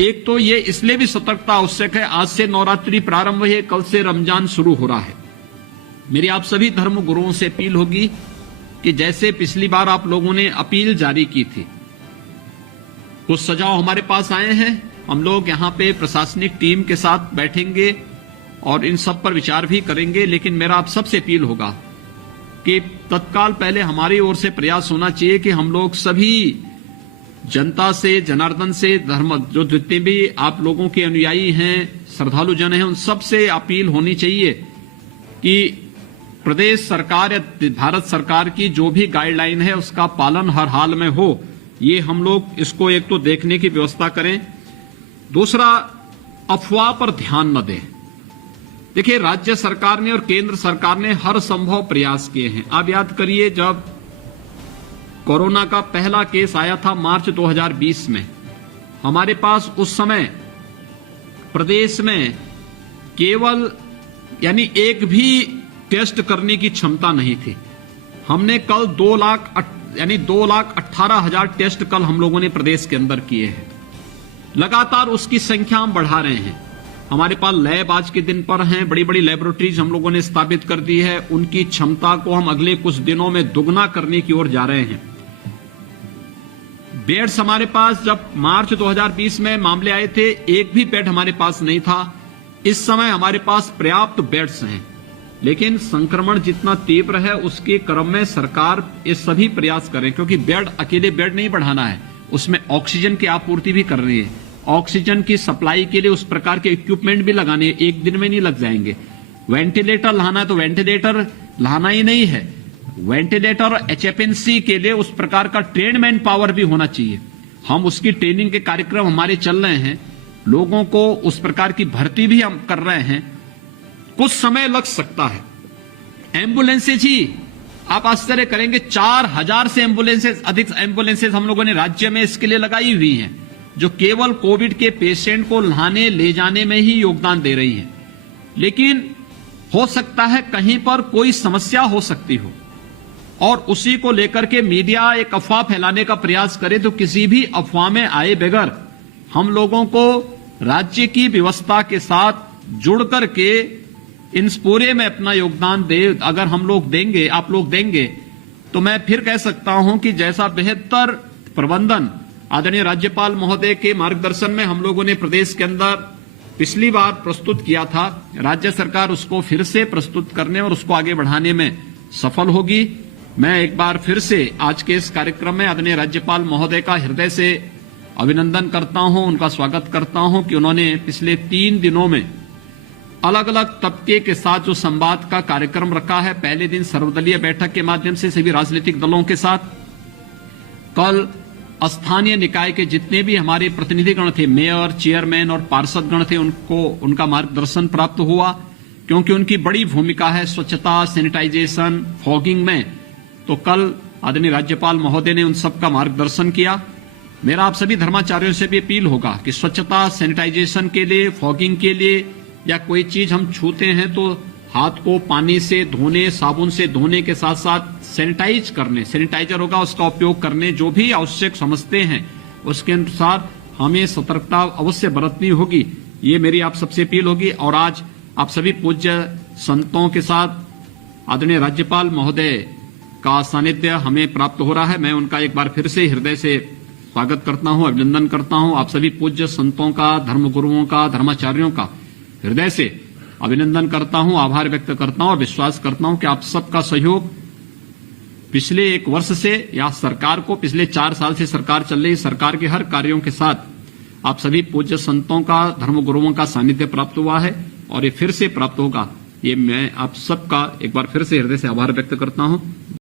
एक तो ये इसलिए भी सतर्कता आवश्यक है, आज से नवरात्रि प्रारंभ है, कल से रमजान शुरू हो रहा है। मेरी आप सभी धर्म गुरुओं से अपील होगी कि जैसे पिछली बार आप लोगों ने अपील जारी की थी, कुछ सुझाव हमारे पास आए हैं, हम लोग यहाँ पे प्रशासनिक टीम के साथ बैठेंगे और इन सब पर विचार भी करेंगे। लेकिन मेरा आप सबसे अपील होगा कि तत्काल पहले हमारी ओर से प्रयास होना चाहिए कि हम लोग सभी जनता से, जनार्दन से, धर्म जो जितने भी आप लोगों के अनुयायी हैं, श्रद्धालु जन हैं, उन सब से अपील होनी चाहिए कि प्रदेश सरकार या भारत सरकार की जो भी गाइडलाइन है उसका पालन हर हाल में हो। ये हम लोग इसको एक तो देखने की व्यवस्था करें। दूसरा, अफवाह पर ध्यान न दें। देखिए, राज्य सरकार ने और केंद्र सरकार ने हर संभव प्रयास किए हैं। आप याद करिए, जब कोरोना का पहला केस आया था मार्च 2020 में, हमारे पास उस समय प्रदेश में केवल यानी एक भी टेस्ट करने की क्षमता नहीं थी। हमने कल 2,18,000 टेस्ट कल हम लोगों ने प्रदेश के अंदर किए हैं। लगातार उसकी संख्या हम बढ़ा रहे हैं। हमारे पास लैब आज के दिन पर हैं, बड़ी बड़ी लेबोरेटरीज हम लोगों ने स्थापित कर दी है। उनकी क्षमता को हम अगले कुछ दिनों में दुगना करने की ओर जा रहे हैं। बेड्स हमारे पास जब मार्च 2020 में मामले आए थे, एक भी बेड हमारे पास नहीं था। इस समय हमारे पास पर्याप्त बेड्स हैं, लेकिन संक्रमण जितना तीव्र है उसके क्रम में सरकार ये सभी प्रयास करे, क्योंकि बेड अकेले बेड नहीं बढ़ाना है, उसमें ऑक्सीजन की आपूर्ति भी कर रही है। ऑक्सीजन की सप्लाई के लिए उस प्रकार के इक्विपमेंट भी लगाने, एक दिन में नहीं लग जाएंगे। वेंटिलेटर लाना है तो वेंटिलेटर लाना ही नहीं है, वेंटिलेटर और एचएफएनसी के लिए उस प्रकार का ट्रेन मैन पावर भी होना चाहिए। हम उसकी ट्रेनिंग के कार्यक्रम हमारे चल रहे हैं, लोगों को उस प्रकार की भर्ती भी हम कर रहे हैं। कुछ समय लग सकता है। एम्बुलेंसेज ही आप आश्चर्य करेंगे, 4,000 से अधिक एम्बुलेंसेज हम लोगों ने राज्य में इसके लिए लगाई हुई हैं, जो केवल कोविड के पेशेंट को लाने ले जाने में ही योगदान दे रही है। लेकिन हो सकता है कहीं पर कोई समस्या हो सकती हो और उसी को लेकर के मीडिया एक अफवाह फैलाने का प्रयास करे, तो किसी भी अफवाह में आए बगैर हम लोगों को राज्य की व्यवस्था के साथ जुड़ करके इन पूरे में अपना योगदान दे। अगर हम लोग देंगे, आप लोग देंगे, तो मैं फिर कह सकता हूं कि जैसा बेहतर प्रबंधन आदरणीय राज्यपाल महोदय के मार्गदर्शन में हम लोगों ने प्रदेश के अंदर पिछली बार प्रस्तुत किया था, राज्य सरकार उसको फिर से प्रस्तुत करने और उसको आगे बढ़ाने में सफल होगी। मैं एक बार फिर से आज के इस कार्यक्रम में आदरणीय राज्यपाल महोदय का हृदय से अभिनंदन करता हूं, उनका स्वागत करता हूं कि उन्होंने पिछले 3 दिनों में अलग अलग तबके के साथ जो संवाद का कार्यक्रम रखा है। पहले दिन सर्वदलीय बैठक के माध्यम से सभी राजनीतिक दलों के साथ, कल स्थानीय निकाय के जितने भी हमारे प्रतिनिधिगण थे, मेयर, चेयरमैन और पार्षदगण थे, उनको उनका मार्गदर्शन प्राप्त हुआ, क्योंकि उनकी बड़ी भूमिका है स्वच्छता, सैनिटाइजेशन, फॉगिंग में। तो कल आदरणीय राज्यपाल महोदय ने उन सबका मार्गदर्शन किया। मेरा आप सभी धर्माचार्यों से भी अपील होगा कि स्वच्छता, सैनिटाइजेशन के लिए, फॉगिंग के लिए या कोई चीज हम छूते हैं तो हाथ को पानी से धोने, साबुन से धोने के साथ साथ सैनिटाइज करने, सैनिटाइजर होगा उसका उपयोग करने, जो भी आवश्यक समझते हैं उसके अनुसार हमें सतर्कता अवश्य बरतनी होगी। ये मेरी आप सबसे अपील होगी। और आज आप सभी पूज्य संतों के साथ आदरणीय राज्यपाल महोदय का सानिध्य हमें प्राप्त हो रहा है। मैं उनका एक बार फिर से हृदय से स्वागत करता हूं, अभिनंदन करता हूं। आप सभी पूज्य संतों का, धर्मगुरुओं का, धर्माचार्यों का हृदय से अभिनंदन करता हूं, आभार व्यक्त करता हूं और विश्वास करता हूं कि आप सबका सहयोग पिछले 1 वर्ष से या सरकार को पिछले 4 साल से सरकार चल रही सरकार के हर कार्यों के साथ आप सभी पूज्य संतों का, धर्मगुरुओं का सानिध्य प्राप्त हुआ है और ये फिर से प्राप्त होगा। ये मैं आप सबका एक बार फिर से हृदय से आभार व्यक्त करता हूं।